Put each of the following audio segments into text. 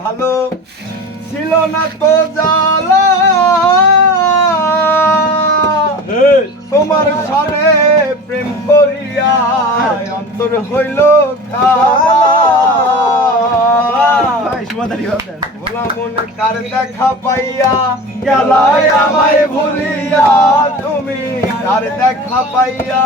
ভালো ছিল না তো জ্বালা। তোমার সনে প্রেম করিয়া অন্তর হইল ভোলা মনে কার দেখা পাইয়া গেলায় আমায় ভুলিয়া। তুমি কার দেখা পাইয়া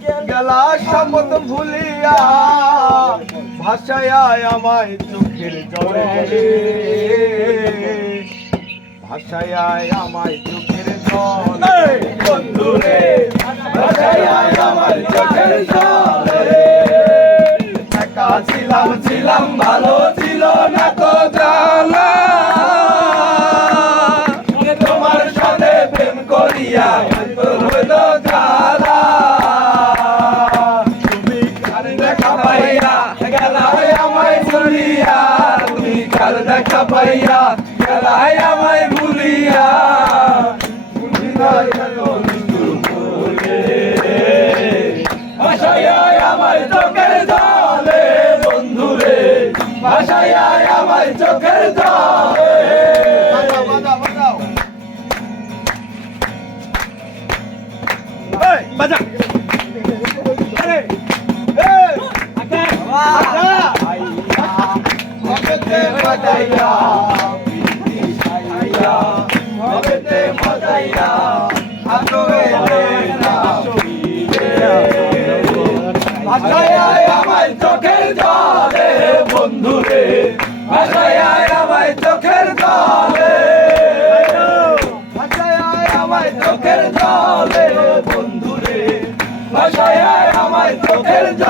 গেলা শপথ ভুলিয়া ভাষায় আমায় চোখের জলে ভাষায় আমায় চোখের জলে বন্ধুরে ভাষায় আমায় চোখের জলে একা ছিলাম ছিলাম ভালো ছিল না তো জানা তোমার সাথে প্রেম করিয়া পাইয়া গেলাই আমায় ভুলিয়া। আমার চোখের জলে বন্ধুরে ভাষায় আমার চোখের জলে। বাজা। মগতে মজাইয়া পিতি সাইয়া মগতে মজাইয়া আতরে না ভাষায় আমার চোখের জলে, বন্ধুরে ভাষায় আমার চোখের জলে। ভাষায় আমার চোখের জলে, বন্ধুরে ভাষায় আমার চোখের জলে।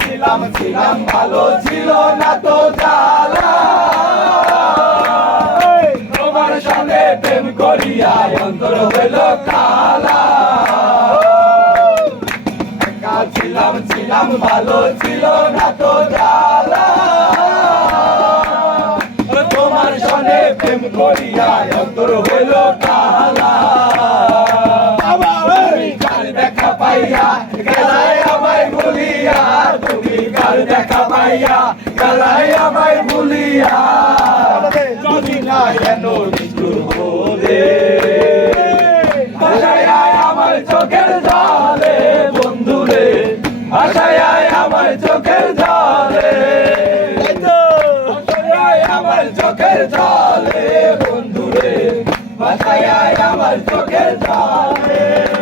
ছিলাম ছিলাম, ভালো ছিল না তো তোমার সঙ্গে প্রেম করিয়া অন্তর হইল কালা। ছিলাম ছিলাম, ভালো করিয়া অন্তর হইল কালা দেখা পাইয়া গেলাই আমায় তুমি দেখা পাইয়া গেলাই আমায় ভুলিয়া যদি না এন নিষ্ঠুর হলে আমার চোখের জলে বন্ধুরে ভাষায় আমার চোখের জলে ভাষায় আমার চোখের জলে hasta allá y la el.